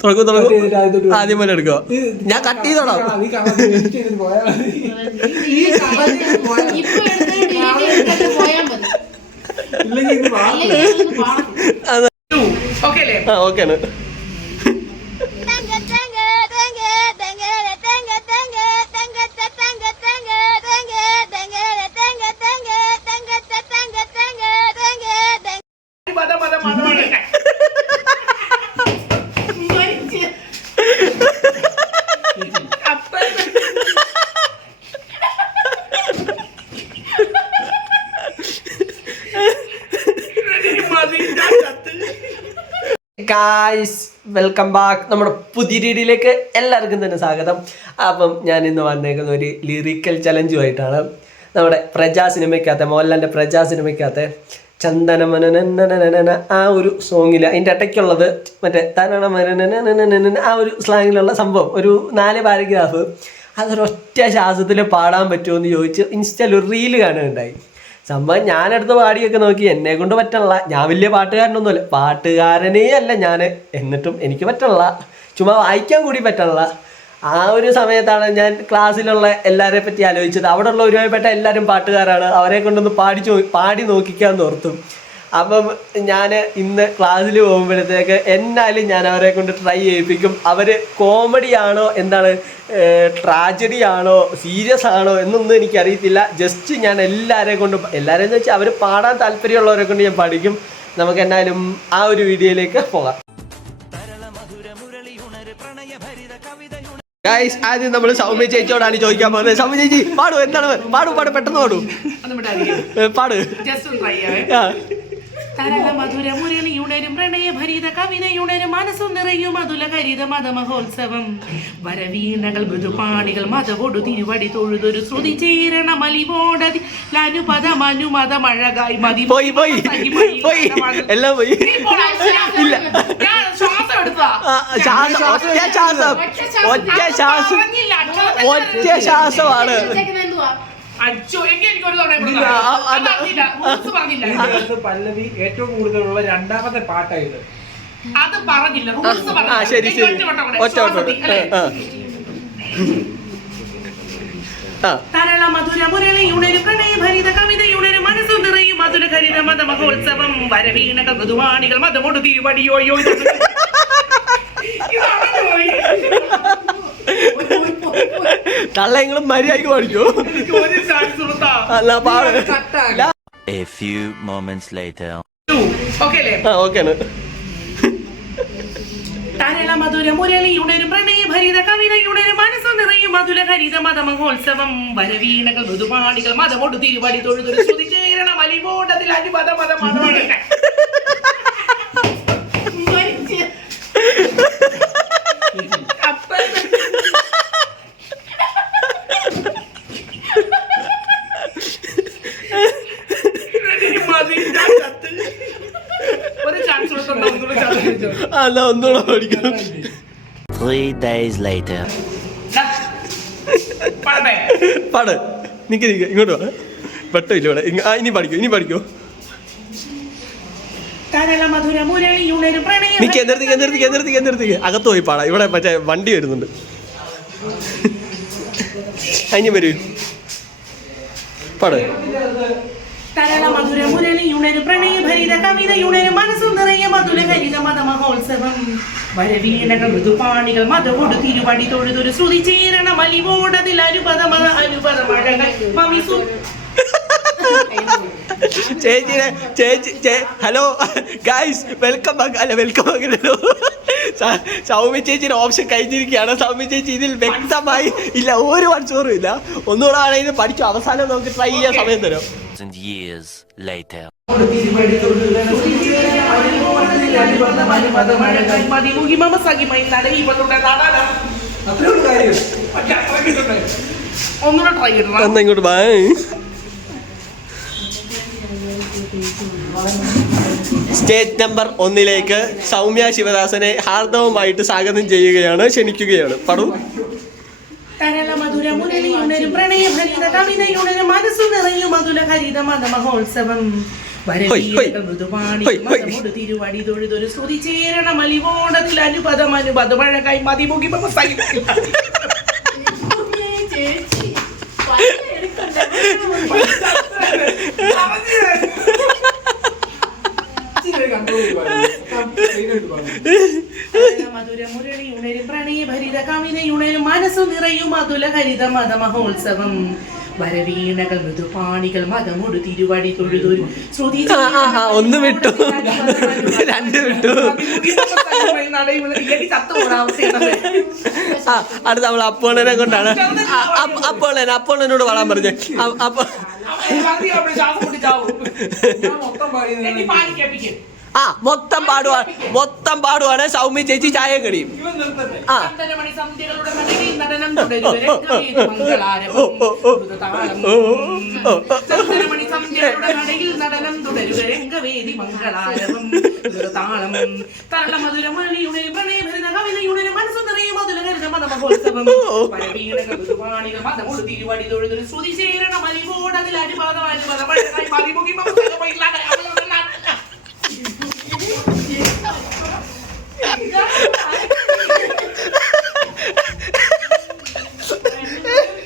തുറക്കൂ തുറക്കൂ ആദ്യം പോലെ എടുക്കുക ഞാൻ കട്ട് ചെയ്തോളാം. ഓക്കെ ഓക്കെ വെൽക്കം ബാക്ക് നമ്മുടെ പുതിയ രീതിയിലേക്ക് എല്ലാവർക്കും തന്നെ സ്വാഗതം. അപ്പം ഞാൻ ഇന്ന് വന്നേക്കുന്ന ഒരു ലിറിക്കൽ ചലഞ്ചുമായിട്ടാണ് നമ്മുടെ പ്രജാ സിനിമയ്ക്കകത്തെ മോഹൻലാലിന്റെ പ്രജാ സിനിമയ്ക്കകത്തെ ചന്ദനമനനനനനന ആ ഒരു സോങ്ങിൽ അതിന്റെ ഇടയ്ക്കുള്ളത് മറ്റേ തനണമനനന ആ ഒരു സ്ലാങ്ങിലുള്ള സംഭവം ഒരു നാല് പാരഗ്രാഫ് അതൊരൊറ്റ ശ്വാസത്തിൽ പാടാൻ പറ്റുമോ എന്ന് ചോദിച്ച് ഇൻസ്റ്റയിൽ ഒരു റീൽ കാണുകയുണ്ടായി. സംഭവം ഞാനെടുത്ത് പാടിയൊക്കെ നോക്കി. എന്നെ കൊണ്ട് പറ്റണില്ല. ഞാൻ വലിയ പാട്ടുകാരനൊന്നുമല്ല. പാട്ടുകാരനേ അല്ല ഞാൻ എന്നിട്ടും എനിക്ക് പറ്റണില്ല. ചുമ്മാ വായിക്കാൻ കൂടി പറ്റണില്ല. ആ ഒരു സമയത്താണ് ഞാൻ ക്ലാസ്സിലുള്ള എല്ലാവരെ പറ്റി ആലോചിച്ചത്. അവിടെ ഉള്ള ഒരുപാട് എല്ലാവരും പാട്ടുകാരാണ്. അവരെ കൊണ്ടൊന്ന് പാടിച്ചു പാടി നോക്കിക്കാന്ന് ഓർത്തു. അപ്പം ഞാൻ ഇന്ന് ക്ലാസ്സിൽ പോകുമ്പോഴത്തേക്ക് എന്നാലും ഞാൻ അവരെ കൊണ്ട് ട്രൈ ചെയ്യിപ്പിക്കും. അവർ കോമഡി ആണോ എന്താണ് ട്രാജഡി ആണോ സീരിയസ് ആണോ എന്നൊന്നും എനിക്കറിയത്തില്ല. ജസ്റ്റ് ഞാൻ എല്ലാവരെ കൊണ്ട് എല്ലാവരെയും എന്ന് വെച്ചാൽ അവർ പാടാൻ താല്പര്യമുള്ളവരെ കൊണ്ട് ഞാൻ പഠിക്കും. നമുക്ക് എന്നാലും ആ ഒരു വീഡിയോയിലേക്ക് പോകാം. ഗൈസ് ആദ്യം നമ്മൾ സൗമ്യ ചേച്ചിയോടാണ് ചോദിക്കാൻ പോകുന്നത്. സൗമ്യ ചേച്ചി പാടു എന്താണ്? പാടു പാടു പെട്ടെന്ന് പാടു. പാടു. ജസ്റ്റ് തരള മധുര മുരളിയുണരും പ്രണയഭരിത കവിതയുണരും മനസ്സും നിറയും മധുല കരിത മതമഹോത്സവം വരവീണകൾ മൃദുപാണികൾ മതവൊടു തിരുവടി തൊഴുതൊരു ശ്രുതി ചേരണ മലിവോടതി ലനുപദമനുമതമഴകായി മതി പോയി പോയി പോയി എല്ലാം പോയി ഇല്ല ഒറ്റ ശ്വാസം ഒറ്റ ശ്വാസമാണ് എങ്കിൽ എനിക്ക് ഒരു തവണ ഇല്ല, ആ, ആ, പറഞ്ഞില്ല. പറഞ്ഞില്ല. പല്ലവി ഏറ്റവും കൂടുതലുള്ള രണ്ടാമത്തെ പാട്ടായത്. അത് പറഞ്ഞില്ല. ആ പറഞ്ഞില്ല. ശരി ശരി. ഒറ്റ വട്ടം കൂടെ. ആ, ആ. ആ. തരള മധുര മുരളിയുണരും പ്രണയഭരിത കവിതയുണരു മനസ്സു നിറയും മധുര ഹരിത മത മഹോത്സവം വരവീണ കൃതുവാണികൾ മതമൊടു തിരുവടിയോയോ തള്ള നിങ്ങൾ മര്യാദയ്ക്ക് പഠിക്കൂ അല്ല പാട്. A few moments തരള മധുര ഒരു പ്രണയഭരിത കവിതയുടെ ഒരു മനസ്സ് നിറയും മധുര മതമഹോത്സവം. വരവീണകൾ മൃദുപാണികൾ മതമോട് തിരുവടി തൊഴുതൊരു ശ്രുതി ചേരണം അലിമോട്ടത്തിൽ അരിമത മതമാണ് എന്നാ ഒന്നുകൂടെ പഠിക്കാം. Three days later. പാടേ പാട്. നിക്ക് നിക്ക്. ഇങ്ങോട്ട് വാ. പെട്ടില്ല ഇവിടെ. ആ ഇനി പഠിക്കൂ ഇനി പഠിക്കൂ. നിക്ക് എന്തിടത്തേക്ക് എന്തിടത്തേക്ക് എന്തിടത്തേക്ക് എന്തിടത്തേക്ക് അകത്ത് പോയി പാടാം. ഇവിടെ മറ്റേ വണ്ടി വരുന്നുണ്ട്. അതിന് വരൂ. പാട്. തരള മധുര മുരളിയുടെ പ്രണയഭരിത കവിതയുടെ മനസ്സു മൃദുപാണികൾ മതവോട് തിരുവടി തൊഴുതൊരു ശ്രുതി ചേരണ മലിവോടതിൽ മമിസു ചേച്ചിനെ ചേച്ചി ഹലോ ഗായ്സ് വെൽക്കം ബാക്ക് അല്ല വെൽക്കം ബാക്കല്ലോ സൗമ്യ ചേച്ചിയുടെ ഓപ്ഷൻ കഴിഞ്ഞിരിക്കുകയാണ്. സൗമ്യ ചേച്ചി ഇതിൽ വ്യക്തമായി ഇല്ല ഒരു മണിക്കൂറും ഇല്ല. ഒന്നുകൂടെ ആണെങ്കിൽ പഠിച്ചു. അവസാനം നമുക്ക് ട്രൈ ചെയ്യാൻ സമയം തരും. സഖിമൈ കാര്യം ഒന്നുകൂടെ ട്രൈ ചെയ്യണം എന്നാ ഇങ്ങോട്ട് ബാ സ്റ്റേറ്റ് നമ്പർ ഒന്നിലേക്ക് സൗമ്യ ശിവദാസനെ ഹാർദവമായിട്ട് സ്വാഗതം ചെയ്യുകയാണ് ക്ഷണിക്കുകയാണ്. പടു. തരള മധുര മുരളിയുണരും പ്രണയഭരിത കവിതയുണരും മനസ്സു നിറയും മധുര ഹരിത മത മഹോത്സവം തിരുവടി തൊഴുതൊരു സ്തുതി ചേരണം അലിവോടതിൽ അനുപദം മതിമുഖി ഉണരും കവിതയുണരും മനസ്സു നിറയും മധുല ഹരിത മത മഹോത്സവം വരവീണകൾ മൃദുപാണികൾ മതമൊടു തിരുവടി തൊഴുതൊരു ശ്രുതി ഒന്ന് വിട്ടു. രണ്ട് വിട്ടു. അടുത്ത നമ്മൾ അപ്പോളനെ കൊണ്ടാണ് അപ്പോളൻ അപ്പോളനോട് വളം പറഞ്ഞു അപ്പൊ ആ മൊത്തം പാടുവാ മൊത്തം പാടുവാണ് സൗമ്യ ചേച്ചി ചായ കടിയും ആ. ചന്ദനമണി സന്ധ്യകളുടെ നടുവിൽ നടനം തുടരുക രംഗവേദി മംഗളാരവം ദ്രുതതാളം. ചന്ദനമണി സന്ധ്യകളുടെ നടയിൽ നടനം തുടരുക രംഗവേദി മംഗളാരവം ദ്രുതതാളം. തരളമധുരമൊഴിയുടെ പ്രണയഭരിത കവിതയുടെ മനസ്സു നിറയെ മധുരഹരിത മതമഹോത്സവം. പരവീണകൾ മൃദുവാണികൾ മതമൊടു തിരുവടി തൊഴുതൊരു ശ്രുതി ചേരണം അലിവോടതിൽ അനുപാതം അനുപദം അഴകായി മതിമുഖി മമതമയിലാകെ അവളുടെ നാട്ടിൽ.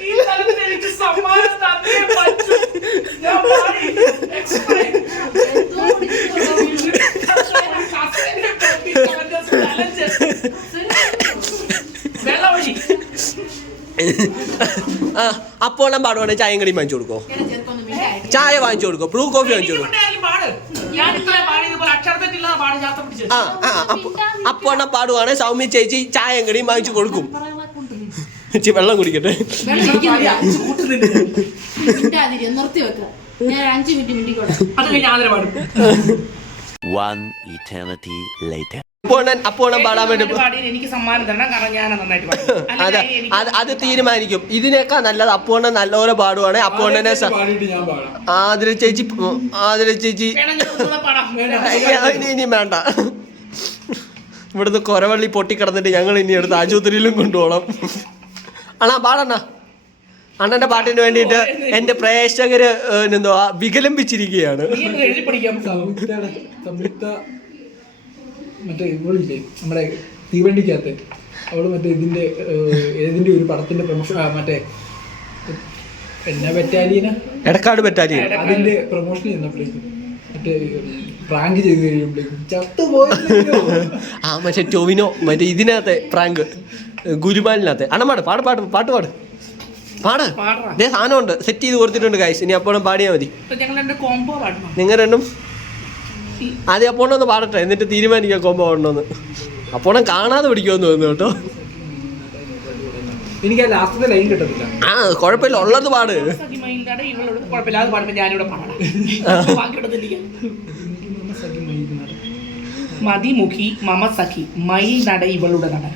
ഈ സ്ഥലത്തിന് എനിക്ക് സമ്മാനം തന്നേ പറ്റൂ. ഞാൻ പാടി. Explain. എന്തോ പിടിച്ചിട്ടുണ്ടോ? കസേര പൊട്ടി അവന്റെ സ്ഥലം ചെ- വെള്ളം ഒഴി. ആ അപ്പോളം പാടുവാണെങ്കിൽ ചായയും കടിയും വാങ്ങിച്ചു കൊടുക്കോ. ചായ വാങ്ങിച്ചു കൊടുക്കോ? ബ്രൂ കോഫി വാങ്ങിച്ചു കൊടുക്കും? അപ്പോൾ ആ പാടുവാണെങ്കിൽ സൗമ്യ ചേച്ചി ചായയും കടിയും വാങ്ങിച്ചു കൊടുക്കും. ചേച്ചി വെള്ളം കുടിക്കട്ടെ. വെള്ളം ഇരിക്കുന്നില്ല. മിണ്ടാതിരി നിർത്തി വെക്കുക ഞാൻ അഞ്ചു മിനിറ്റ് മിണ്ടിക്കോട്ടെ അത് കഴിഞ്ഞ് ആദര പാടും One eternity later. അപ്പോണം പാടാൻ വേണ്ടി ഏറ്റവും പാടിയതിന് എനിക്ക് സമ്മാനം തരണം കാരണം ഞാൻ നന്നായിട്ട് പാടും അത് അത് അത് തീരുമാനിക്കും. ഇതിനേക്കാൾ നല്ലത് അപ്പോണ്ണൻ നല്ലപോലെ പാടുവാണ്. അപ്പോണ്ണനെ സ- ഞാൻ പാടാം. ആതിര ചേച്ചി ആതിര ചേച്ചി ഇനി വേണ്ട. ഇവിടുന്ന് കൊരവള്ളി പൊട്ടിക്കിടന്നിട്ട് ഞങ്ങൾ ഇനി എടുത്ത് ആശുപത്രിയിലും കൊണ്ടുപോകണം. അണ്ണാ പാടണ്ണ. അണ്ണന്റെ പാട്ടിന് വേണ്ടിയിട്ട് എന്റെ പ്രേക്ഷകര് എന്തുവാ വികലംബിച്ചിരിക്കുകയാണ്. മറ്റേ ഇവളില്ലേ നമ്മുടെ തീവണ്ടിക്കകത്ത്. അവൾ മറ്റേ ഇതിന്റെ ഏതിന്റെ ഒരു പടത്തിന്റെ പ്രൊമോഷൻ മറ്റേ എന്നാ ബറ്റാലിയന? എടക്കാട് ബറ്റാലിയൻ. അതിന്റെ പ്രൊമോഷൻ ചെയ്യുന്നപ്പോഴേക്കും മറ്റേ പ്രാങ്ക് ചെയ്ത് കഴിയുമ്പോഴേക്കും ചത്തു പോയല്ലോ. ആ മറ്റേ ടോവിനോ മറ്റേ ഇതിനകത്തെ പ്രാങ്ക് ഗുരുമാലിനകത്തെ അണമാട് പാട് പാട് പാട്ട് പാട്ട് പാട്. പാട്. സാധനമുണ്ട് സെറ്റ് ചെയ്ത് കൊടുത്തിട്ടുണ്ട് ഗൈസ് ഇനി അപ്പോഴും പാടിയാൽ മതി. ഇപ്പൊ കോംബോ പാടണം നിങ്ങൾ രണ്ടും ആദ്യം അപ്പോണം ഒന്ന് പാടട്ടെ എന്നിട്ട് തീരുമാനിക്കാം കോമ്പോ ഉണ്ടോന്ന് അപ്പോണം കാണാതെ പിടിക്കുമെന്ന് തോന്നുന്നു കേട്ടോ. എനിക്ക് ആ ലാസ്റ്റത്തെ ലൈൻ കിട്ടത്തില്ല. ആ കുഴപ്പമില്ല ഉള്ളത് പാട്. സഖിമയിലാണ് ഇവളോട് കുഴപ്പമില്ലാതെ പാടുമ്പോ ഞാനിവിടെ പാടാം. ബാക്കിയെടുത്തില്ല മതിമുഖി മമ സഖി മയിൽ നട ഇവളുടെ നടൻ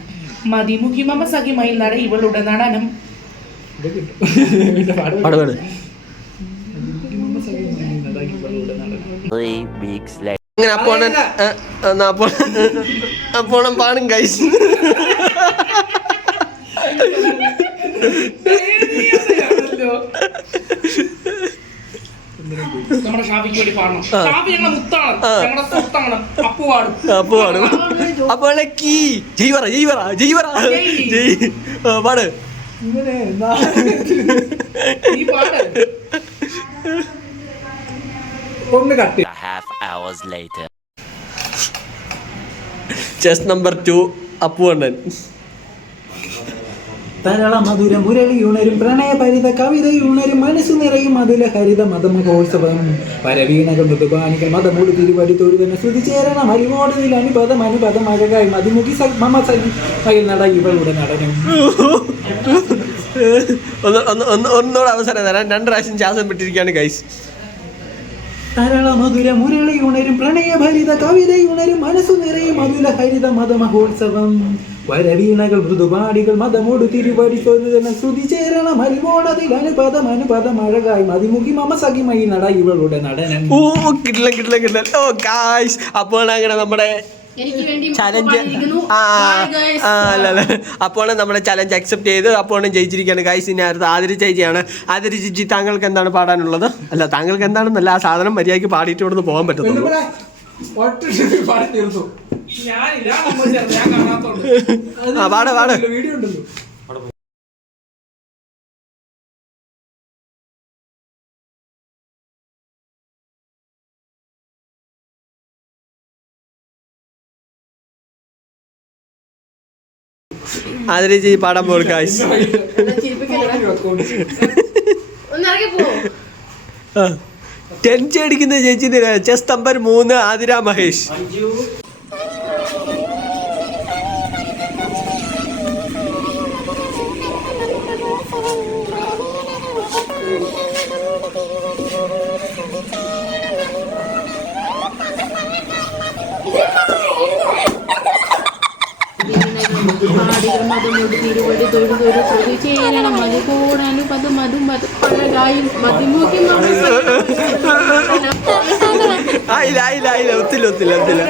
മതിമുഖി മമ സഖി മയിൽ നട ഇവളുടെ നടനം. Three weeks later. അങ്ങനെ അപ്പോണൻ ഏ, എന്നാ അപ്പോൾ അപ്പോണം പാടും ഗൈസ് നമ്മുടെ വേണ്ടി പാടണം. ആ. ഷാഫി ഞങ്ങളെ ഞങ്ങളുടെ സ്വത്താണ്. അപ്പു പാടും. അപ്പൊ കീ പറ ജയ് പറ ജയ് പാട്. ഒന്ന് കട്ടി Half hours later. Chess number two അപ്പുവണ്ണൻ. തരള മധുര മുരളിയുണരും പ്രണയപരിത കവിതയുണരും മനസ്സു നിറയും മധുര ഹരിത മതമഹോത്സവം. പരവീണകൾ മൃദുപാനികൾ മതമൂട് തിരുവടി തൊഴുതന ശ്രുതിചേരണം അലിമോടതിൽ അനുപദം അനുപദം അഴകായി മതിമുഖി മമ മയിൽ നട ഇവളുടെ നടനം. ഒന്ന് ഒന്ന് ഒന്ന് ഒന്നുകൂടെ അവസരം തരാം. രണ്ട് പ്രാവശ്യം ശ്വാസം വിട്ടിരിക്കുകയാണ് ഗൈസ് തരള മധുര മുരളിയുണരും പ്രണയഭരിത കവിതയുണരും മനസ്സു നിറയും മധുര ഹരിത മത മഹോത്സവം വരവീണകൾ മൃദുപാടികൾ മതമോട് തിരുവടി തൊഴുതന ശ്രുതി ചേരണം. അലിമോടതിൽ അനുപദം അനുപദം അഴകായി മതിമുഖി മമ നട ഇവളുടെ നടനം. ഓ കിട്ടില്ല കിട്ടില്ല കിട്ടില്ല ഓ കാശ് അപ്പോൾ അങ്ങനെ നമ്മുടെ ചലഞ്ച് അല്ല അല്ല. അപ്പോൾ നമ്മുടെ ചലഞ്ച് അക്സെപ്റ്റ് ചെയ്ത് അപ്പോൾ ജയിച്ചിരിക്കുകയാണ്. ഗൈസ് ഇനി അടുത്ത് ആതിരി ചേച്ചിയാണ് ആദരി ചേച്ചി താങ്കൾക്ക് എന്താണ് പാടാനുള്ളത്? അല്ല താങ്കൾക്ക് എന്താണെന്നല്ല ആ സാധനം മര്യാദയ്ക്ക് പാടിയിട്ട് ഇവിടുന്ന് പോകാൻ ആ, പാട്, പാട്. വീഡിയോ ഉണ്ടല്ലോ. ആതിരി ചേച്ചി പാടാൻ പോകും പോ. ടെൻഷൻ അടിക്കുന്ന ചേച്ചി ചെസ് നമ്പർ മൂന്ന് ആതിര മഹേഷ്. ആയില്ല ആയില്ല ആയില്ല. ഒത്തില്ല ഒത്തില്ല ഒത്തില്ല.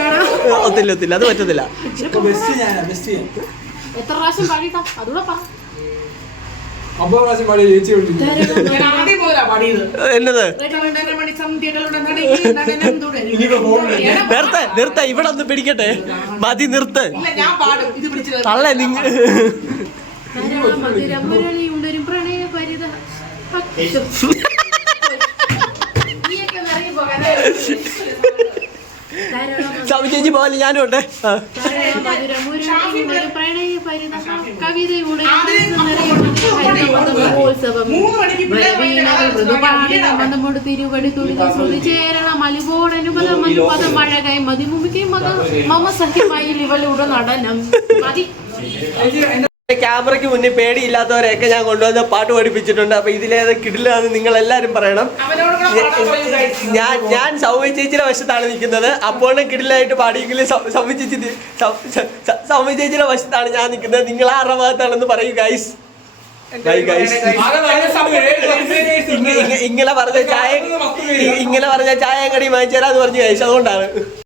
ഒത്തില്ല ഒത്തില്ല. അത് പറ്റത്തില്ല. എത്ര പ്രാവശ്യം പാടിട്ടാ അതുകൂടെ പറ. പ്രാവശ്യം പാടി ചേച്ചി എന്നത്. നിർത്ത നിർത്ത ഇവിടെ ഒന്ന് പിടിക്കട്ടെ. മതി നിർത്ത്. ഇല്ല ഞാൻ പാടും. ഇത് പിടിച്ചത് തള്ള നിങ്ങൾ പ്രണയ ചേച്ചി പോലെ ഞാനും ഉണ്ട്. തിരുവടി ശ്രുതി ചേരണം മതിമുമിക്ക് മത മമ സഖ്യമായി ഇവളുടെ നടനം മതി ക്യാമറയ്ക്ക് മുന്നിൽ പേടിയില്ലാത്തവരെയൊക്കെ ഞാൻ കൊണ്ടുവന്ന് പാട്ട് പഠിപ്പിച്ചിട്ടുണ്ട്. അപ്പൊ ഇതിലേത് കിടിലാന്ന് നിങ്ങൾ എല്ലാരും പറയണം. ഞാൻ ഞാൻ സൗമ്യ ചേച്ചിയുടെ വശത്താണ് നിൽക്കുന്നത്. അപ്പോഴും കിടിലായിട്ട് പാടിയെങ്കിലും സൗമ്യ ചേച്ചി സൗമ്യ ചേച്ചിയുടെ വശത്താണ് ഞാൻ നിൽക്കുന്നത്. നിങ്ങൾ ആരുടെ ഭാഗത്താണെന്ന് പറയൂ ഗൈസ് ഇങ്ങനെ പറഞ്ഞ ചായ ഇങ്ങനെ പറഞ്ഞ ചായ കടി വാങ്ങിച്ചു തരാന്ന് പറഞ്ഞു ഗൈസ് അതുകൊണ്ടാണ്.